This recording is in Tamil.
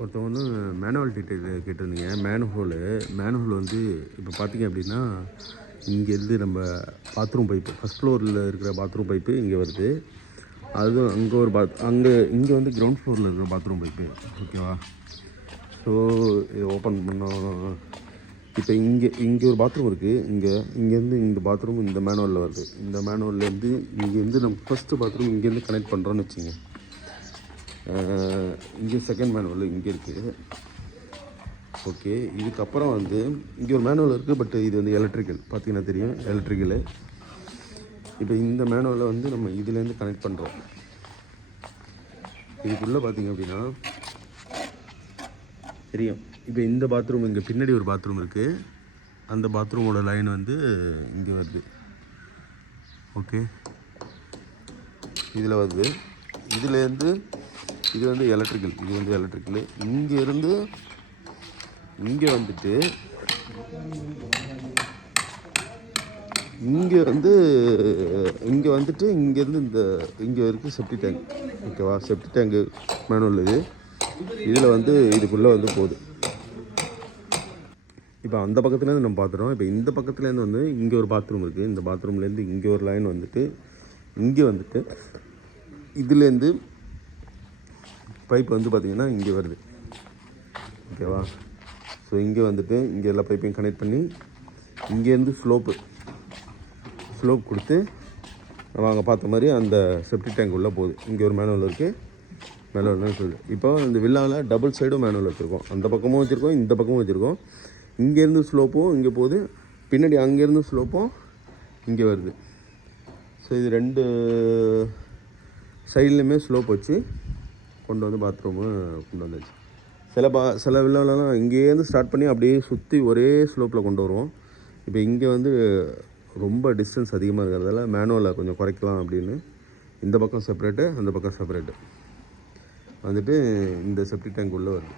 ஒருத்தவங்க வந்து மேனுவல் டீட்டெயில் கேட்டிருந்தீங்க. மேனுஹோல் வந்து இப்போ பார்த்தீங்க அப்படின்னா, இங்கேருந்து நம்ம பாத்ரூம் பைப்பு ஃபஸ்ட் ஃப்ளோரில் இருக்கிற பாத்ரூம் பைப்பு இங்கே வருது. அதுவும் அங்கே ஒரு இங்கே வந்து கிரவுண்ட் ஃப்ளோரில் இருக்கிற பாத்ரூம் பைப்பு. ஓகேவா? ஸோ இதை ஓப்பன் பண்ணோம். இப்போ இங்கே ஒரு பாத்ரூம் இருக்குது. இங்கேருந்து இந்த பாத்ரூம் இந்த மேனுவலில் வருது. இந்த மேனுவல்லேருந்து இங்கேருந்து நம்ம ஃபஸ்ட்டு பாத்ரூம் இங்கேருந்து கனெக்ட் பண்ணுறோன்னு வச்சுங்க. இங்கே செகண்ட் மேனுவல் இங்கே இருக்குது. ஓகே, இதுக்கப்புறம் வந்து இங்கே ஒரு மேனுவல் இருக்குது. பட் இது வந்து எலக்ட்ரிக்கல், பார்த்தீங்கன்னா தெரியும், எலக்ட்ரிக்கலு. இப்போ இந்த மேனுவலை வந்து நம்ம இதுலேருந்து கனெக்ட் பண்ணுறோம். இதுக்குள்ளே பார்த்தீங்க அப்படின்னா தெரியும். இப்போ இந்த பாத்ரூம், இங்கே பின்னாடி ஒரு பாத்ரூம் இருக்குது. அந்த பாத்ரூமோட லைன் வந்து இங்கே வருது. ஓகே, இதில் வருது. இதுலேருந்து இது வந்து எலக்ட்ரிக்கல். இங்கேருந்து இங்கே வந்துட்டு இங்கேருந்து இங்கே இருக்குது செப்டி டேங்க். ஓகேவா? செப்டி டேங்கு மேனுவல் இதில் வந்து இதுக்குள்ளே வந்து போகுது. இப்போ அந்த பக்கத்துலேருந்து நம்ம பார்த்துறோம். இப்போ இந்த பக்கத்துலேருந்து வந்து இங்கே ஒரு பாத்ரூம் இருக்குது. இந்த பாத்ரூம்லேருந்து இங்கே ஒரு லைன் வந்துட்டு இங்கே வந்துட்டு இதுலேருந்து பைப் வந்து பார்த்திங்கன்னா இங்கே வருது. ஓகேவா? ஸோ இங்கே வந்துட்டு இங்கே எல்லா பைப்பையும் கனெக்ட் பண்ணி இங்கேருந்து ஸ்லோப் கொடுத்து நம்ம அங்கே பார்த்த மாதிரி அந்த செப்டி டேங்க் உள்ளே போகுது. இங்கே ஒரு மேனுவல் இருக்குது. மேனுவல்னு சொல்லுது. இப்போ இந்த வில்லாவில் டபுள் சைடும் மேனுவல் வச்சுருக்கோம். அந்த பக்கமும் வச்சுருக்கோம், இந்த பக்கமும் வச்சுருக்கோம். இங்கேருந்து ஸ்லோப்பும் இங்கே போகுது, பின்னாடி அங்கேருந்து ஸ்லோப்பும் இங்கே வருது. ஸோ இது ரெண்டு சைட்லேயுமே ஸ்லோப் வச்சு கொண்டு வந்து பாத்ரூமு கொண்டு வந்தாச்சு. சில வில்லாலலாம் இங்கேருந்து ஸ்டார்ட் பண்ணி அப்படியே சுற்றி ஒரே ஸ்லோப்பில் கொண்டு வருவோம். இப்போ இங்கே வந்து ரொம்ப டிஸ்டன்ஸ் அதிகமாக இருக்கிறதால மேனுவலை கொஞ்சம் குறைக்கலாம் அப்படின்னு இந்த பக்கம் செப்பரேட்டு, அந்த பக்கம் செப்பரேட்டு வந்துட்டு இந்த செப்டி டேங்க் உள்ளே வருது.